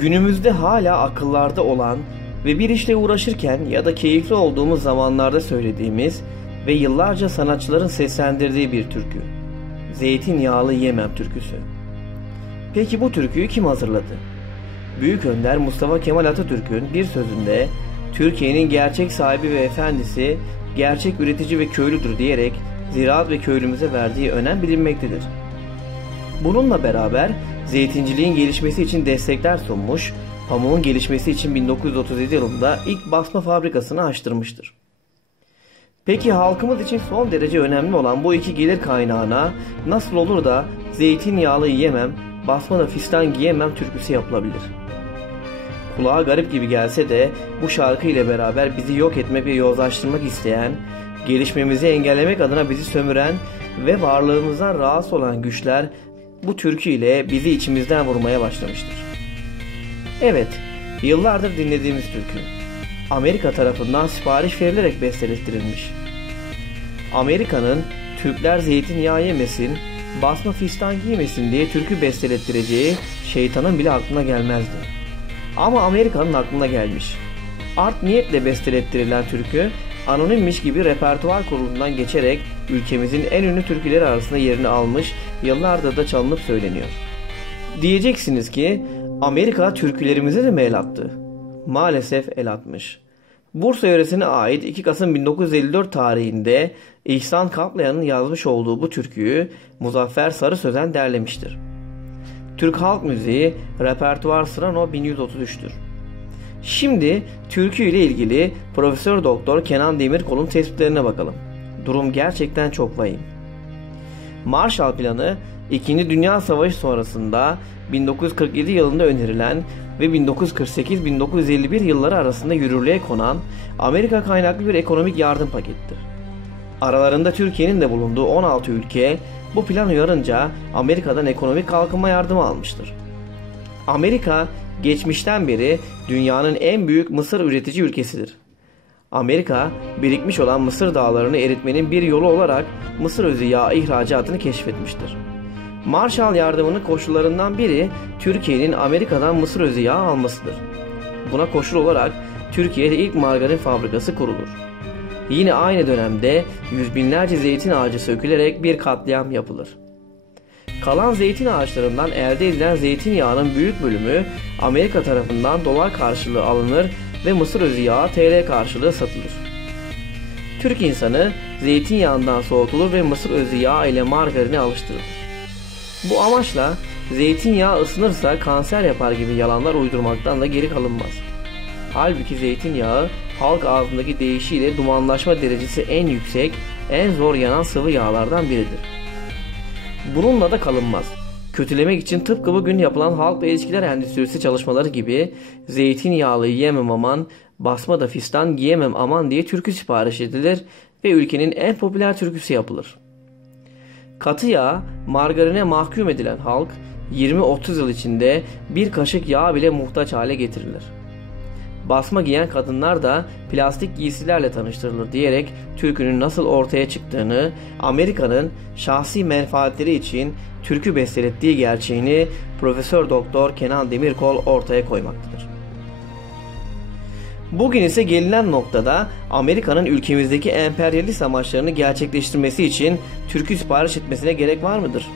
Günümüzde hala akıllarda olan ve bir işle uğraşırken ya da keyifli olduğumuz zamanlarda söylediğimiz ve yıllarca sanatçıların seslendirdiği bir türkü. Zeytinyağlı Yemem türküsü. Peki bu türküyü kim hazırladı? Büyük Önder Mustafa Kemal Atatürk'ün bir sözünde Türkiye'nin gerçek sahibi ve efendisi, gerçek üretici ve köylüdür diyerek ziraat ve köylümüze verdiği önem bilinmektedir. Bununla beraber zeytinciliğin gelişmesi için destekler sunmuş, pamuğun gelişmesi için 1937 yılında ilk basma fabrikasını açtırmıştır. Peki halkımız için son derece önemli olan bu iki gelir kaynağına nasıl olur da zeytinyağlı yiyemem, basma da fistan giyemem türküsü yapılabilir? Kulağa garip gibi gelse de bu şarkı ile beraber bizi yok etmek ve yozlaştırmak isteyen, gelişmemizi engellemek adına bizi sömüren ve varlığımızdan rahatsız olan güçler bu türkü ile bizi içimizden vurmaya başlamıştır. Evet, yıllardır dinlediğimiz türkü, Amerika tarafından sipariş verilerek bestelettirilmiş. Amerika'nın Türkler zeytinyağı yemesin, basma fistan giymesin diye türkü bestelettireceği şeytanın bile aklına gelmezdi. Ama Amerika'nın aklına gelmiş. Art niyetle bestelettirilen türkü, anonimmiş gibi repertuar kurulundan geçerek ülkemizin en ünlü türküleri arasında yerini almış, yıllardır da çalınıp söyleniyor. Diyeceksiniz ki, Amerika türkülerimize de mi el attı? Maalesef el atmış. Bursa yöresine ait 2 Kasım 1954 tarihinde İhsan Kaplayan'ın yazmış olduğu bu türküyü Muzaffer Sarı Sözen derlemiştir. Türk Halk Müziği repertuar sıra No 1133'tür. Şimdi türkü ile ilgili Profesör Doktor Kenan Demirkol'un tespitlerine bakalım. Durum gerçekten çok vahim. Marshall Planı 2. Dünya Savaşı sonrasında 1947 yılında önerilen ve 1948-1951 yılları arasında yürürlüğe konan Amerika kaynaklı bir ekonomik yardım pakettir. Aralarında Türkiye'nin de bulunduğu 16 ülke bu plan uyarınca Amerika'dan ekonomik kalkınma yardımı almıştır. Amerika geçmişten beri dünyanın en büyük mısır üretici ülkesidir. Amerika birikmiş olan mısır dağlarını eritmenin bir yolu olarak mısır özü yağı ihracatını keşfetmiştir. Marshall yardımının koşullarından biri Türkiye'nin Amerika'dan mısır özü yağı almasıdır. Buna koşul olarak Türkiye'de ilk margarin fabrikası kurulur. Yine aynı dönemde yüz binlerce zeytin ağacı sökülerek bir katliam yapılır. Kalan zeytin ağaçlarından elde edilen zeytinyağının büyük bölümü Amerika tarafından dolar karşılığı alınır ve mısır özü yağı TL karşılığı satılır. Türk insanı zeytinyağından soğutulur ve mısır özü yağı ile margarine alıştırılır. Bu amaçla zeytinyağı ısınırsa kanser yapar gibi yalanlar uydurmaktan da geri kalınmaz. Halbuki zeytinyağı halk ağzındaki deyişiyle dumanlaşma derecesi en yüksek, en zor yanan sıvı yağlardan biridir. Bununla da kalınmaz. Kötülemek için tıpkı bugün yapılan halkla ilişkiler endüstrisi çalışmaları gibi zeytinyağlı yiyemem aman, basma da fistan giyemem aman diye türkü sipariş edilir ve ülkenin en popüler türküsü yapılır. Katı yağ, margarine mahkum edilen halk 20-30 yıl içinde bir kaşık yağ bile muhtaç hale getirilir. Basma giyen kadınlar da plastik giysilerle tanıştırılır diyerek türkünün nasıl ortaya çıktığını, Amerika'nın şahsi menfaatleri için türkü bestelettiği gerçeğini Profesör Doktor Kenan Demirkol ortaya koymaktadır. Bugün ise gelinen noktada Amerika'nın ülkemizdeki emperyalist amaçlarını gerçekleştirmesi için türkü sipariş etmesine gerek var mıdır?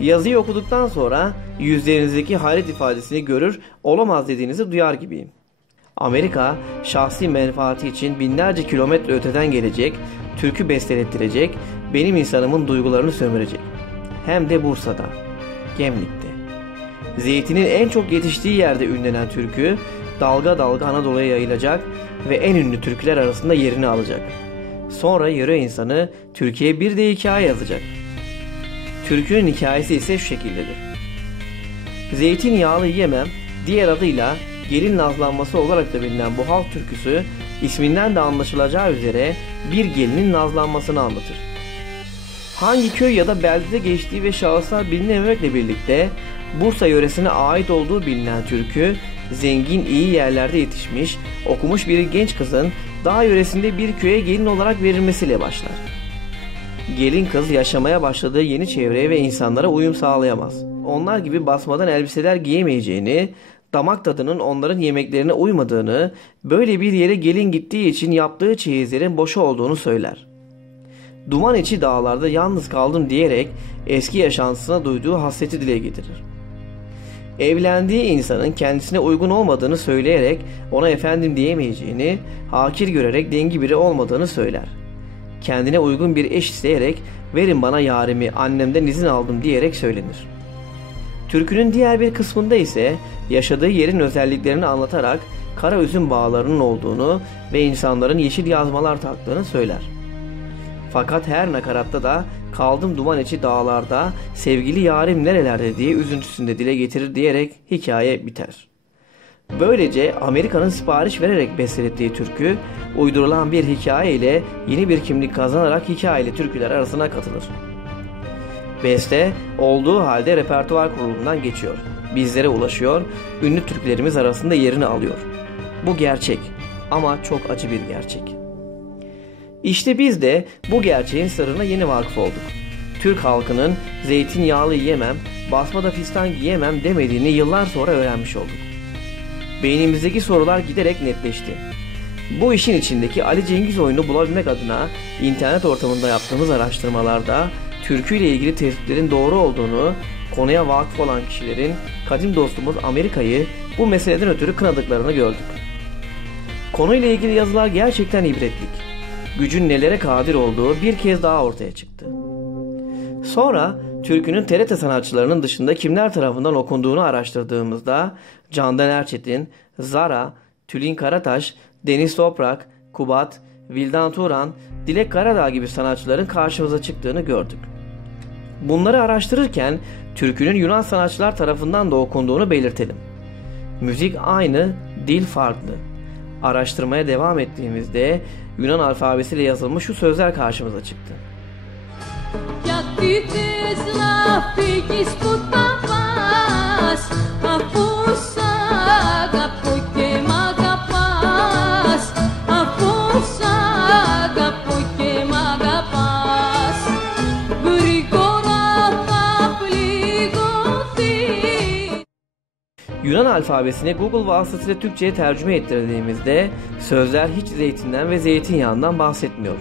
Yazıyı okuduktan sonra yüzlerinizdeki hayret ifadesini görür, olamaz dediğinizi duyar gibiyim. Amerika şahsi menfaati için binlerce kilometre öteden gelecek, türkü bestelettirecek, benim insanımın duygularını sömürecek. Hem de Bursa'da, Gemlik'te. Zeytinin en çok yetiştiği yerde ünlenen türkü, dalga dalga Anadolu'ya yayılacak ve en ünlü türküler arasında yerini alacak. Sonra yöre insanı Türkiye bir de hikaye yazacak. Türkünün hikayesi ise şu şekildedir. Zeytinyağlı yemem, diğer adıyla gelin nazlanması olarak da bilinen bu halk türküsü, isminden de anlaşılacağı üzere bir gelinin nazlanmasını anlatır. Hangi köy ya da beldede geçtiği ve şahıslar bilinememekle birlikte Bursa yöresine ait olduğu bilinen türkü, zengin iyi yerlerde yetişmiş, okumuş bir genç kızın dağ yöresinde bir köye gelin olarak verilmesiyle başlar. Gelin kız yaşamaya başladığı yeni çevreye ve insanlara uyum sağlayamaz. onlar gibi basmadan elbiseler giyemeyeceğini, damak tadının onların yemeklerine uymadığını, böyle bir yere gelin gittiği için yaptığı çeyizlerin boşa olduğunu söyler. Duman içi dağlarda yalnız kaldım diyerek eski yaşantısına duyduğu hasreti dile getirir. Evlendiği insanın kendisine uygun olmadığını söyleyerek ona efendim diyemeyeceğini, hakir görerek dengi biri olmadığını söyler. Kendine uygun bir eş isteyerek verin bana yarimi annemden izin aldım diyerek söylenir. Türkünün diğer bir kısmında ise yaşadığı yerin özelliklerini anlatarak kara üzüm bağlarının olduğunu ve insanların yeşil yazmalar taktığını söyler. Fakat her nakaratta da kaldım duman içi dağlarda, sevgili yarim nerelerde diye üzüntüsünde dile getirir diyerek hikaye biter. Böylece Amerika'nın sipariş vererek bestelettiği türkü uydurulan bir hikaye ile yeni bir kimlik kazanarak hikayeli türküler arasına katılır. Beste olduğu halde repertuar kurulundan geçiyor, bizlere ulaşıyor, ünlü türkülerimiz arasında yerini alıyor. Bu gerçek ama çok acı bir gerçek. İşte biz de bu gerçeğin sırrına yeni vakıf olduk. Türk halkının zeytinyağlı yiyemem, basmada fistan giyemem demediğini yıllar sonra öğrenmiş olduk. Beynimizdeki sorular giderek netleşti. Bu işin içindeki Ali Cengiz oyunu bulabilmek adına internet ortamında yaptığımız araştırmalarda türküyle ilgili tespitlerin doğru olduğunu, konuya vakıf olan kişilerin kadim dostumuz Amerika'yı bu meseleden ötürü kınadıklarını gördük. Konuyla ilgili yazılar gerçekten ibretlik. Gücün nelere kadir olduğu bir kez daha ortaya çıktı. Sonra türkünün TRT sanatçılarının dışında kimler tarafından okunduğunu araştırdığımızda Candan Erçetin, Zara, Tülin Karataş, Deniz Toprak, Kubat, Vildan Turan, Dilek Karadağ gibi sanatçıların karşımıza çıktığını gördük. Bunları araştırırken türkünün Yunan sanatçılar tarafından da okunduğunu belirtelim. Müzik aynı, dil farklı. Araştırmaya devam ettiğimizde Yunan alfabesiyle yazılmış şu sözler karşımıza çıktı. Yunan alfabesini Google vasıtasıyla Türkçe'ye tercüme ettirdiğimizde sözler hiç zeytinden ve zeytinyağından bahsetmiyor.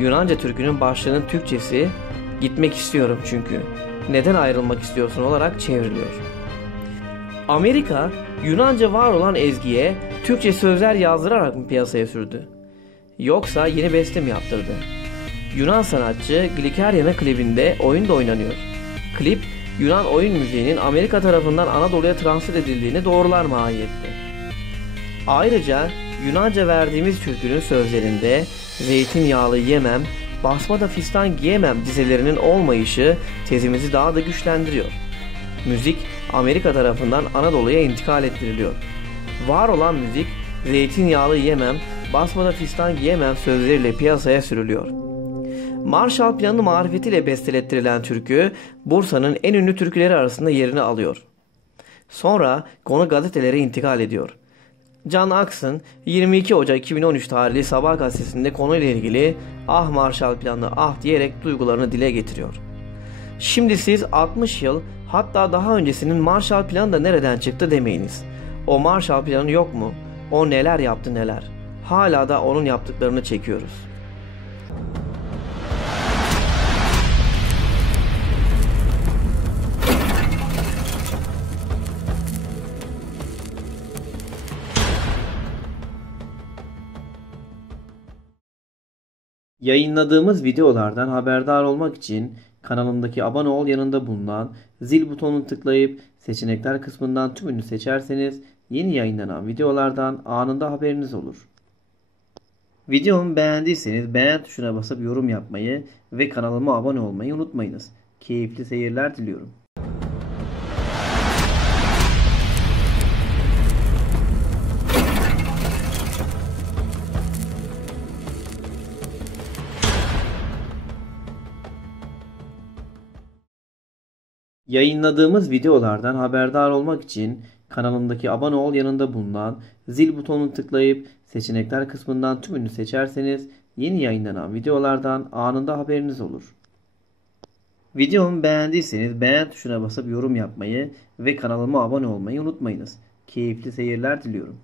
Yunanca türkünün başlığının Türkçesi "Gitmek istiyorum çünkü. Neden ayrılmak istiyorsun?" olarak çevriliyor. Amerika, Yunanca var olan ezgiye Türkçe sözler yazdırarak mı piyasaya sürdü? Yoksa yeni beste mi yaptırdı? Yunan sanatçı Glikerya'nın klibinde oyun da oynanıyor. Klip, Yunan oyun müziğinin Amerika tarafından Anadolu'ya transfer edildiğini doğrular mahiyette. Ayrıca Yunanca verdiğimiz türkünün sözlerinde zeytinyağlı yemem, basmada fistan giyemem dizelerinin olmayışı tezimizi daha da güçlendiriyor. Müzik Amerika tarafından Anadolu'ya intikal ettiriliyor. Var olan müzik zeytinyağlı yemem, basmada fistan giyemem sözleriyle piyasaya sürülüyor. Marshall Planı marifetiyle bestelettirilen türkü Bursa'nın en ünlü türküleri arasında yerini alıyor. Sonra konu gazetelere intikal ediyor. Can Aksın 22 Ocak 2013 tarihli Sabah gazetesinde konuyla ilgili "Ah Marshall Planı ah" diyerek duygularını dile getiriyor. Şimdi siz 60 yıl hatta daha öncesinin Marshall Planı da nereden çıktı demeyiniz. O Marshall Planı yok mu? O neler yaptı neler. Hala da onun yaptıklarını çekiyoruz. Yayınladığımız videolardan haberdar olmak için kanalımdaki abone ol yanında bulunan zil butonunu tıklayıp seçenekler kısmından tümünü seçerseniz yeni yayınlanan videolardan anında haberiniz olur. Videomu beğendiyseniz beğen tuşuna basıp yorum yapmayı ve kanalıma abone olmayı unutmayınız. Keyifli seyirler diliyorum. Yayınladığımız videolardan haberdar olmak için kanalımdaki abone ol yanında bulunan zil butonunu tıklayıp seçenekler kısmından tümünü seçerseniz yeni yayınlanan videolardan anında haberiniz olur. Videomu beğendiyseniz beğen tuşuna basıp yorum yapmayı ve kanalıma abone olmayı unutmayınız. Keyifli seyirler diliyorum.